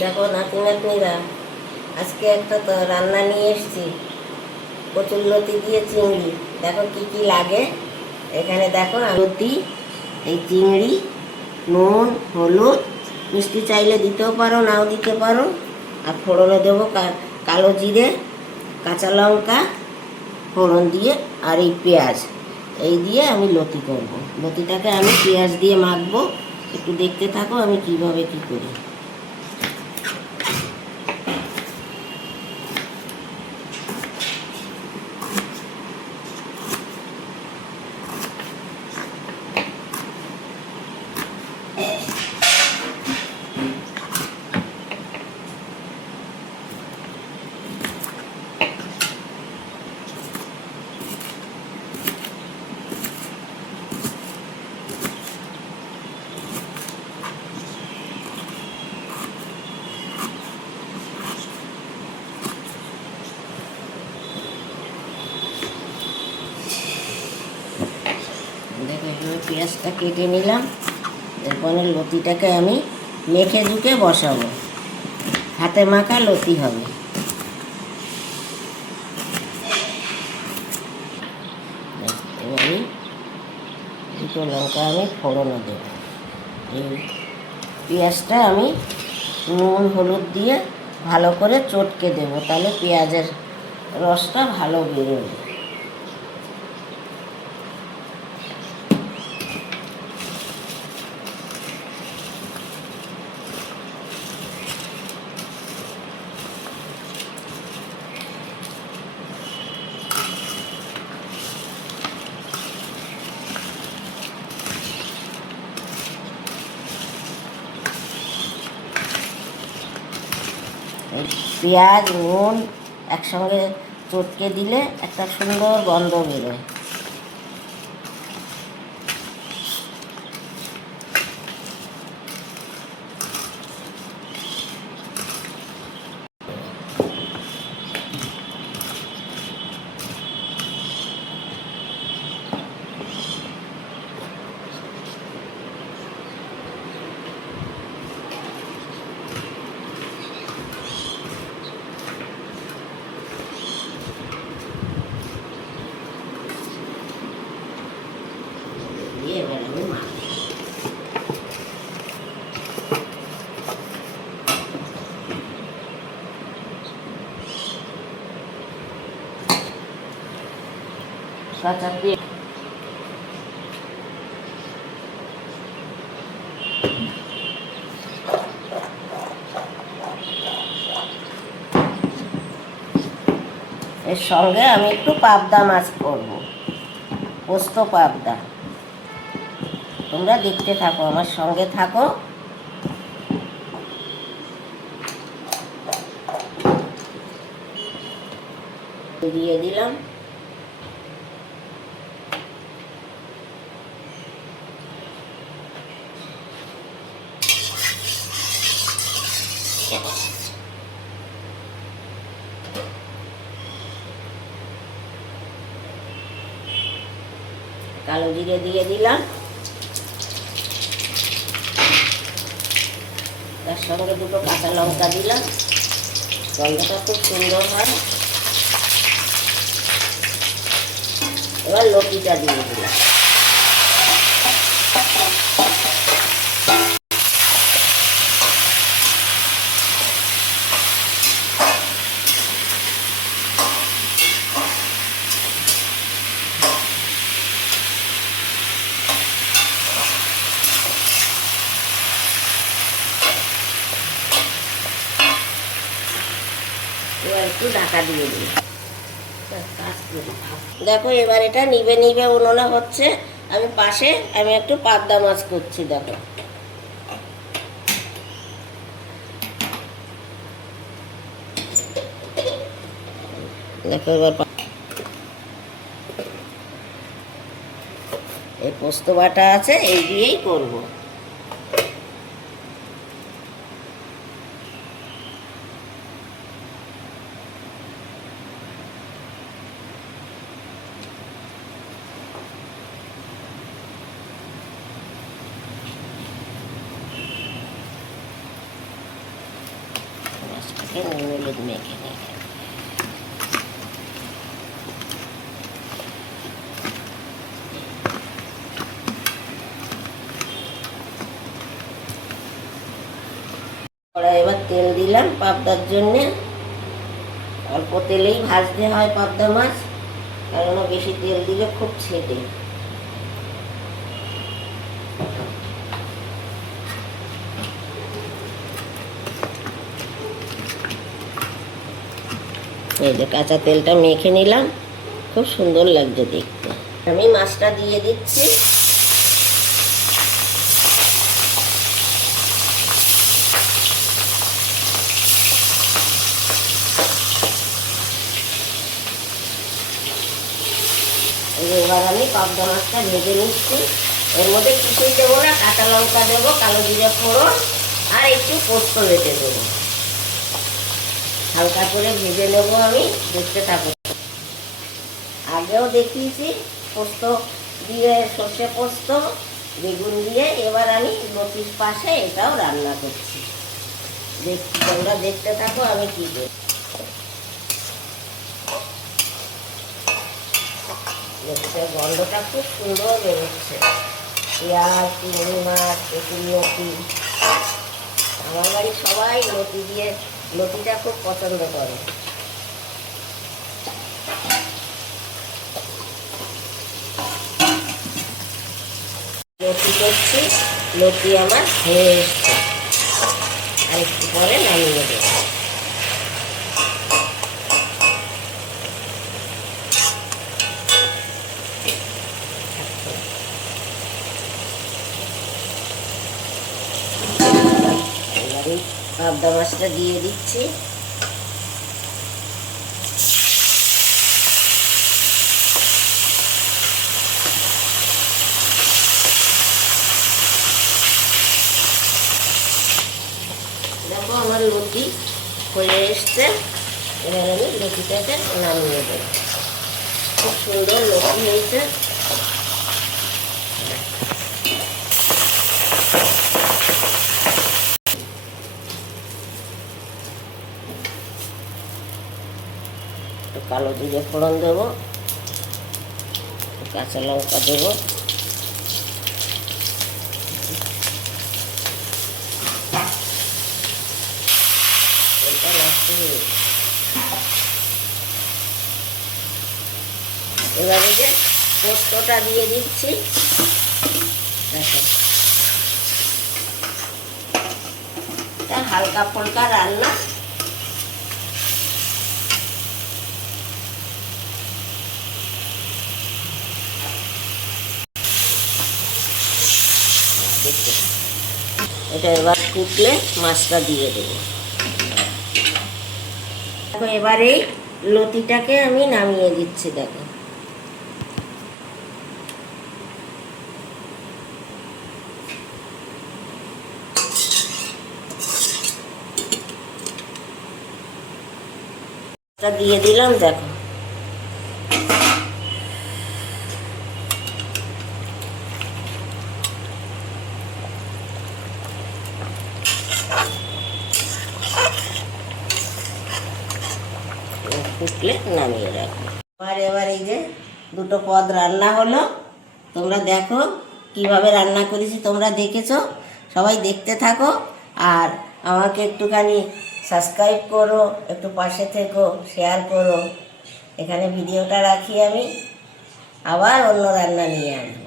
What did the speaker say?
দেখো নাতি নাতনিরা, আজকে একটা তো রান্না নিয়ে এসেছি, কচুরলতি দিয়ে চিংড়ি। দেখো কি কি লাগে এখানে। দেখো লতি, এই চিংড়ি, নুন, হলুদ, মিষ্টি চাইলে দিতেও পারো, নাও দিতে পারো। আর ফোড়নে দেবো কালো জিরে, কাঁচা লঙ্কা ফোড়ন দিয়ে, আর এই পেঁয়াজ। এই দিয়ে আমি লতি করব। লতিটাকে আমি পেঁয়াজ দিয়ে মাখবো। একটু দেখতে থাকো আমি কিভাবে কি করি। দেখো এভাবে পেঁয়াজটা কেটে নিলাম। এরপরে লতিটাকে আমি মেখে ঝুঁকে বসাবো। হাতে মাখা লতি হবে। এবারে দুটো লঙ্কা আমি ফোড়নে দেব। এই পেঁয়াজটা আমি নুন হলুদ দিয়ে ভালো করে চটকে দেব, তাহলে পেঁয়াজের রসটা ভালো বেরোবে। পেঁয়াজ নুন একসঙ্গে চটকে দিলে একটা সুন্দর গন্ধ বেরোয়। এবার আমি মাখবো। কাঁচা পেঁয়াজ এর সঙ্গে আমি একটু পাবদা মাছ করব, পোস্ত পাবদা। তোমরা দেখতে থাকো, আমার সঙ্গে থাকো। দিয়ে দিলাম। কালো জিরে দিয়ে দিলাম। তার সঙ্গে দুটো কাঁচা লঙ্কা দিলাম, গন্ধটা খুব সুন্দর হয়। এবার লতিটা দিয়ে দিলাম। এবার একটু ঢাকা দিয়ে দিই। দেখো এবার এটা নিভে নিভে উনুনে হচ্ছে। আমি পাশে একটু পাবদা মাছ করছি। দেখো দেখো এবার এই পোস্ত বাটা আছে, এই দিয়েই করবো। মাছটাকে নুন হলুদ মেখে নিই। এবার তেল দিলাম পাবদার জন্যে। অল্প তেলেই ভাজতে হয় পাবদা মাছ, কারণ বেশি তেল দিলে খুব ছেটে। এই যে কাঁচা তেলটা মেখে নিলাম, খুব সুন্দর লাগছে দেখতে। আমি মাছটা দিয়ে দিচ্ছি। এবার আমি পাবদা মাছটা ভেজে নিচ্ছি। এর মধ্যে কিছুই দেবো না, কাঁচা লঙ্কা দেবো, কালো জিরে ফোড়ন আর একটু পোস্ত বেটে দেবো। হালকা করে ভেজে নেবো আমি, দেখতে থাকবো। আগেও দেখিয়েছি পোস্ত দিয়ে, সর্ষে পোস্ত বেগুন দিয়ে। এবার আমি লতির পাশে এটাও রান্না করছি, তোমরা দেখতে থাকো আমি কি দেব। গন্ধটা খুব সুন্দর বেরোচ্ছে। পেঁয়াজ, চিংড়ি মাছ, পেঁচুর লতি। আমার বাড়ির সবাই লতি দিয়ে, লতিটা খুব পছন্দ করে। লতি করছি, লতি আমার হয়ে এসছে, আর একটু পরে নামিয়ে দেবো। পাবদা মাছটা দিয়ে দিচ্ছি। দেখো আমার লতি হয়ে এসছে। এবার আমি লতিটাকে নামিয়ে দেবো। খুব সুন্দর লতি হয়েছে। কালো জিরে ফোড়ন দেবো, কাঁচা লঙ্কা দেবো, এবারে যে পোস্তটা দিয়ে দিচ্ছি। দেখো এটা হালকা ফুলকা রান্না। এটা এবার ফুটলে মাছটা দিয়ে দেবো। দেখো এবারে লতিটাকে আমি নামিয়ে দিচ্ছি। দেখো দিয়ে দিলাম। দেখো ফুটলে নামিয়ে রাখবো। এবার এই যে দুটো পদ রান্না হলো। তোমরা দেখো কিভাবে রান্না করেছি, তোমরা দেখেছো, সবাই দেখতে থাকো। আর আমাকে একটুখানি সাবস্ক্রাইব করো, একটু পাশে থেকো, শেয়ার করো। এখানে ভিডিওটা রাখি, আমি আবার অন্য রান্না নিয়ে আসবো।